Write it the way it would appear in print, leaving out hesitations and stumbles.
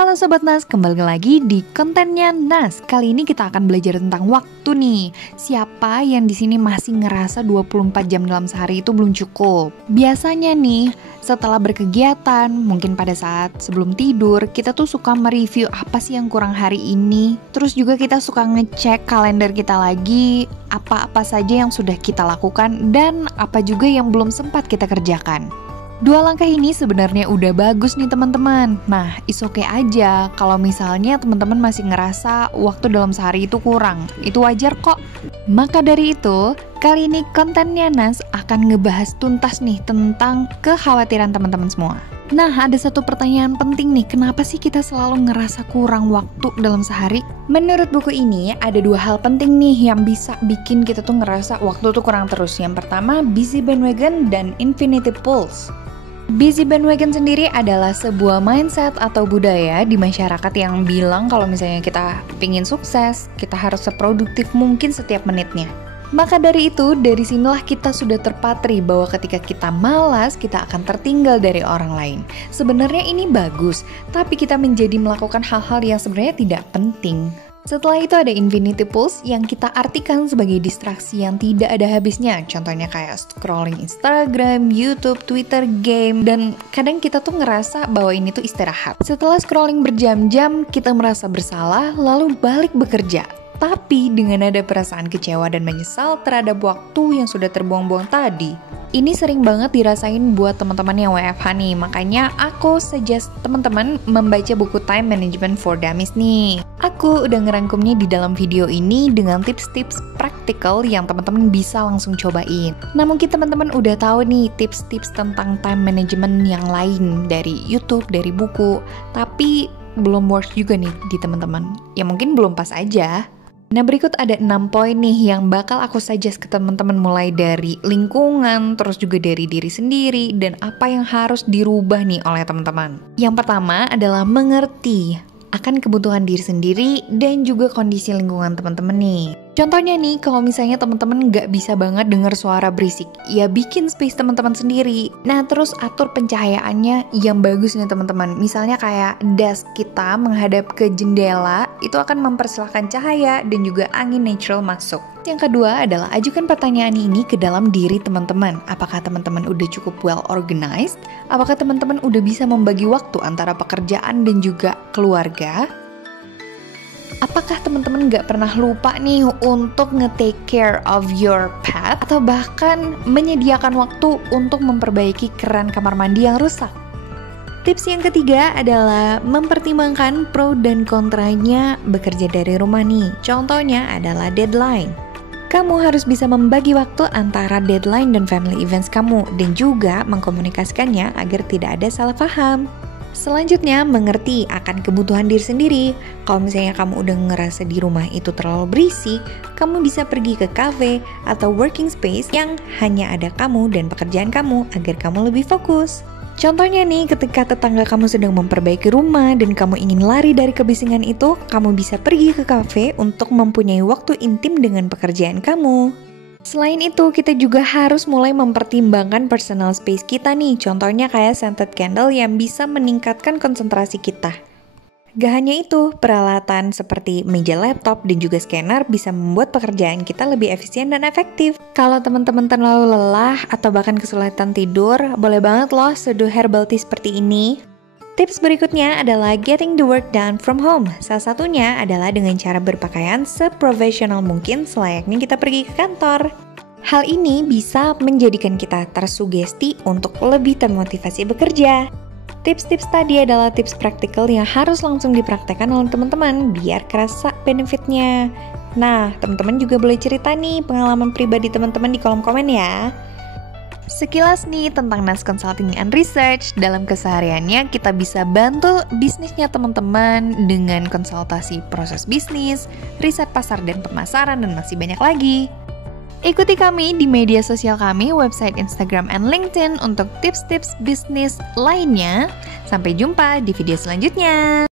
Halo Sobat Nas, kembali lagi di kontennya Nas. Kali ini kita akan belajar tentang waktu nih. Siapa yang di sini masih ngerasa 24 jam dalam sehari itu belum cukup? Biasanya nih, setelah berkegiatan, mungkin pada saat sebelum tidur, kita tuh suka mereview apa sih yang kurang hari ini. Terus juga kita suka ngecek kalender kita lagi, apa-apa saja yang sudah kita lakukan dan apa juga yang belum sempat kita kerjakan. Dua langkah ini sebenarnya udah bagus nih teman-teman. Nah, is okay aja kalau misalnya teman-teman masih ngerasa waktu dalam sehari itu kurang. Itu wajar kok. Maka dari itu, kali ini kontennya Nas akan ngebahas tuntas nih tentang kekhawatiran teman-teman semua. Nah, ada satu pertanyaan penting nih, kenapa sih kita selalu ngerasa kurang waktu dalam sehari? Menurut buku ini, ada dua hal penting nih yang bisa bikin kita tuh ngerasa waktu tuh kurang terus. Yang pertama, busy bandwagon dan infinity pulse. Busy bandwagon sendiri adalah sebuah mindset atau budaya di masyarakat yang bilang kalau misalnya kita pingin sukses, kita harus seproduktif mungkin setiap menitnya. Maka dari itu, dari sinilah kita sudah terpatri bahwa ketika kita malas, kita akan tertinggal dari orang lain. Sebenarnya ini bagus, tapi kita menjadi melakukan hal-hal yang sebenarnya tidak penting. Setelah itu ada infinity pulse yang kita artikan sebagai distraksi yang tidak ada habisnya. Contohnya kayak scrolling Instagram, YouTube, Twitter, game, dan kadang kita tuh ngerasa bahwa ini tuh istirahat. Setelah scrolling berjam-jam, kita merasa bersalah lalu balik bekerja. Tapi dengan ada perasaan kecewa dan menyesal terhadap waktu yang sudah terbuang-buang tadi. Ini sering banget dirasain buat teman-teman yang WFH nih, makanya aku suggest teman-teman membaca buku Time Management for Dummies nih. Aku udah ngerangkumnya di dalam video ini dengan tips-tips praktikal yang teman-teman bisa langsung cobain. Nah, mungkin teman-teman udah tahu nih tips-tips tentang time management yang lain dari YouTube, dari buku, tapi belum works juga nih di teman-teman. Ya mungkin belum pas aja. Nah, berikut ada 6 poin nih yang bakal aku suggest ke teman-teman mulai dari lingkungan, terus juga dari diri sendiri, dan apa yang harus dirubah nih oleh teman-teman. Yang pertama adalah mengerti akan kebutuhan diri sendiri dan juga kondisi lingkungan teman-teman nih. Contohnya nih, kalau misalnya teman-teman nggak bisa banget dengar suara berisik, ya bikin space teman-teman sendiri. Nah, terus atur pencahayaannya yang bagus nih teman-teman. Misalnya kayak desk kita menghadap ke jendela, itu akan mempersilahkan cahaya dan juga angin natural masuk. Yang kedua adalah ajukan pertanyaan ini ke dalam diri teman-teman. Apakah teman-teman udah cukup well organized? Apakah teman-teman udah bisa membagi waktu antara pekerjaan dan juga keluarga? Apakah teman-teman gak pernah lupa nih untuk nge-take care of your pet? Atau bahkan menyediakan waktu untuk memperbaiki keran kamar mandi yang rusak? Tips yang ketiga adalah mempertimbangkan pro dan kontranya bekerja dari rumah nih. Contohnya adalah deadline. Kamu harus bisa membagi waktu antara deadline dan family events kamu dan juga mengkomunikasikannya agar tidak ada salah paham. Selanjutnya, mengerti akan kebutuhan diri sendiri. Kalau misalnya kamu udah ngerasa di rumah itu terlalu berisik, kamu bisa pergi ke cafe atau working space yang hanya ada kamu dan pekerjaan kamu agar kamu lebih fokus. Contohnya nih, ketika tetangga kamu sedang memperbaiki rumah dan kamu ingin lari dari kebisingan itu, kamu bisa pergi ke cafe untuk mempunyai waktu intim dengan pekerjaan kamu. Selain itu, kita juga harus mulai mempertimbangkan personal space kita nih. Contohnya kayak scented candle yang bisa meningkatkan konsentrasi kita. Gak hanya itu, peralatan seperti meja laptop dan juga scanner bisa membuat pekerjaan kita lebih efisien dan efektif. Kalau teman-teman terlalu lelah atau bahkan kesulitan tidur, boleh banget loh seduh herbal tea seperti ini. Tips berikutnya adalah getting the work done from home. Salah satunya adalah dengan cara berpakaian seprofesional mungkin selayaknya kita pergi ke kantor. Hal ini bisa menjadikan kita tersugesti untuk lebih termotivasi bekerja. Tips-tips tadi adalah tips praktikal yang harus langsung dipraktekkan oleh teman-teman biar kerasa benefitnya. Nah, teman-teman juga boleh cerita nih pengalaman pribadi teman-teman di kolom komen ya. Sekilas nih tentang Nas Consulting and Research, dalam kesehariannya kita bisa bantu bisnisnya teman-teman dengan konsultasi proses bisnis, riset pasar dan pemasaran, dan masih banyak lagi. Ikuti kami di media sosial kami, website, Instagram, and LinkedIn untuk tips-tips bisnis lainnya. Sampai jumpa di video selanjutnya.